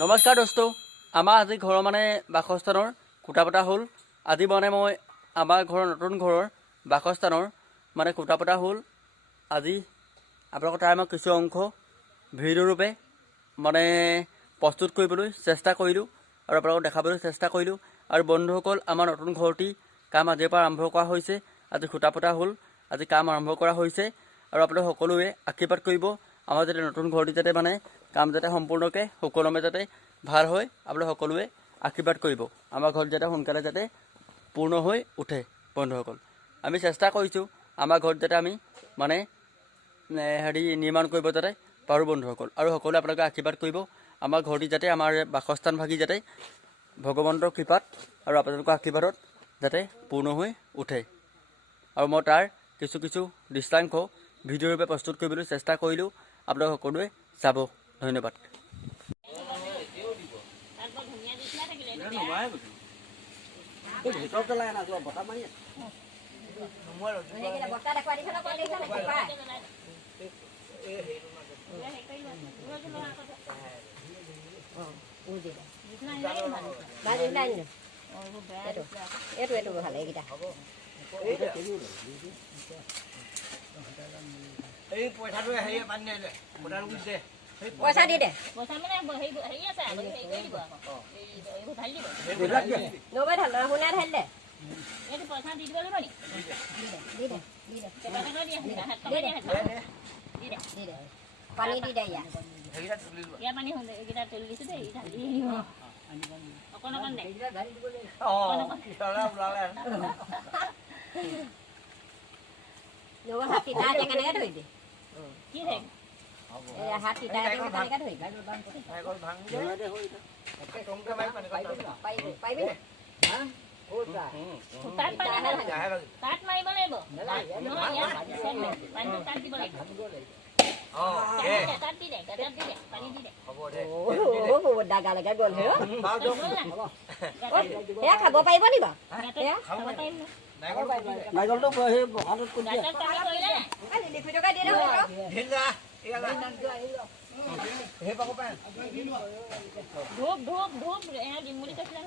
নমস্কাৰ দোস্ত, আমাৰ আজি ঘৰৰ মানে বাসস্থানৰ খুঁটা পতা হ'ল। আজি মানে মই আমাৰ ঘৰৰ নতুন ঘৰৰ বাসস্থানৰ মানে খুঁটা পতা হ'ল। আজি আপোনালোকৰ তাৰ মই কিছু অংশ ভিডিঅ' ৰূপে মানে প্ৰস্তুত কৰিবলৈ চেষ্টা কৰিলোঁ আৰু আপোনালোকক দেখাবলৈ চেষ্টা কৰিলোঁ। আৰু বন্ধুসকল, আমাৰ নতুন ঘৰটি কাম আজিৰ পৰা আৰম্ভ কৰা হৈছে। আজি খুঁটা পতা হ'ল, আজি কাম আৰম্ভ কৰা হৈছে আৰু আপোনালোক সকলোৱে আশীৰ্বাদ কৰিব আমাৰ যাতে নতুন ঘৰটি যাতে মানে কাম যাতে সম্পূৰ্ণকৈ সুকলমে যাতে ভাল হয়। আপোনালোক সকলোৱে আশীৰ্বাদ কৰিব আমাৰ ঘৰত যাতে সোনকালে যাতে পূৰ্ণ হৈ উঠে। বন্ধুসকল, আমি চেষ্টা কৰিছোঁ আমাৰ ঘৰত যাতে আমি মানে নিৰ্মাণ কৰিব যাতে পাৰোঁ বন্ধুসকল। আৰু সকলোৱে আপোনালোকে আশীৰ্বাদ কৰিব আমাৰ ঘৰটি যাতে আমাৰ বাসস্থান ভাগি যাতে ভগৱন্তৰ কৃপাত আৰু আপোনালোকৰ আশীৰ্বাদত যাতে পূৰ্ণ হৈ উঠে। আৰু মই তাৰ কিছু দৃশ্যাংশ ভিডিঅ' ৰূপে প্ৰস্তুত কৰিবলৈ চেষ্টা কৰিলোঁ। আপোনালোক সকলোৱে চাব। ধন্যবাদ। পইচা দি দে নবৈ ঢাল শুনাই ঢালি দে পানী দি দে ইয়াৰ পানী এইকেইটা তুলি দিছো দেই অকণ অকণ দে হাত তিতা কেনেকে ধৰিবি কি ধৰিবি হাত তিতা কেনেকে ধৰিবি পাৰিবি তাত মাৰিব লাগিব তাত দিব লাগিব দাগালৈকে গ'ল সেয়া খাব পাৰিব নি বাৰু ধূপ ধূপ ধূপ দিম বুলি কৈছিলে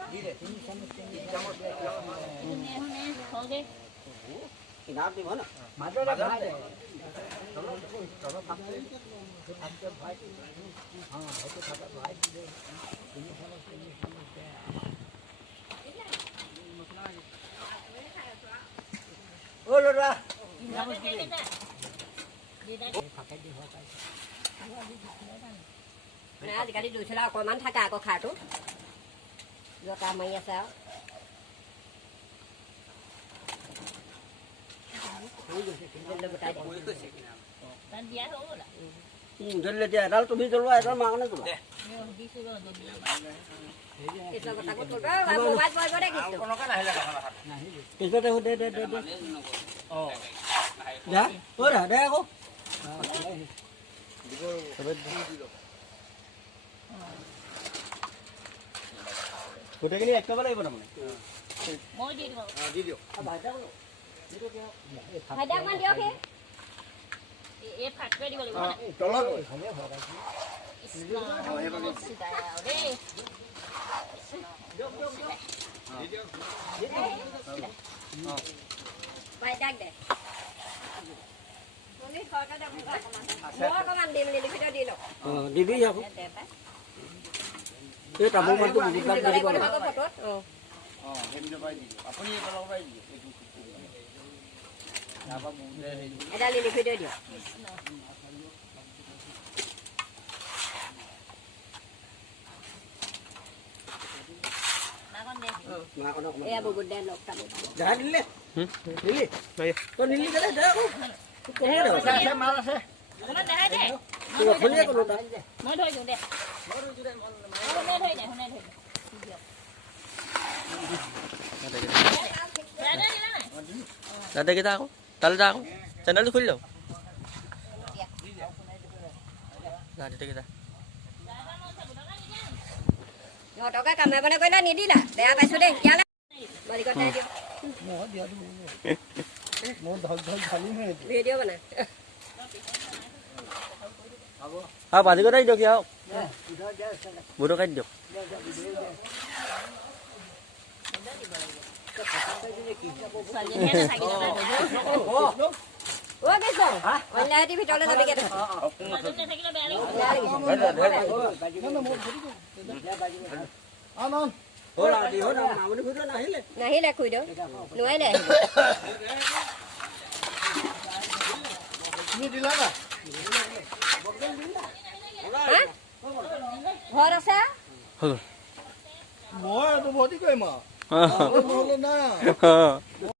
আজিকালি দুইচলা অকণমান থাকে আকৌ খাৰটো জতা মাৰি আছে এডাল তুমি জ্বলোৱা এডাল মাৰ কাৰণে জ্বলোৱা গোটেইখিনি এক কৰিব লাগিব তাৰমানে দি দিয়ক দিবি তামোল মানটো এডাল লিখি থৈ দিয়ক এয়া বহুত দে লগ দিলে মাল আছে দাদা কেইটা আকৌ তালৈ যা আকৌ চেনেলটো খুলি লওঁ সিহঁতকে কামে বনে কৰিলে নিদিলা বেয়া পাইছো দেই ইয়ালে ভিডিঅ' বনাই ভাজি কৰি দিয়ক বুধৰ কাটি দিয়ক ছোৱালীজনীয়ে নাথাকিলে ও কৃষ্ণ অন্যায়তি ভিতৰলৈ যাবিগে তই ছোৱালীজনী নাথাকিলে বেয়া লাগিব নাহিলে খুইদেউ নোৱাৰিলে ঘৰত আছে হৈ মই এইটো ভৰ্তি কৰিম আৰু গ'ল নহ'লে নাই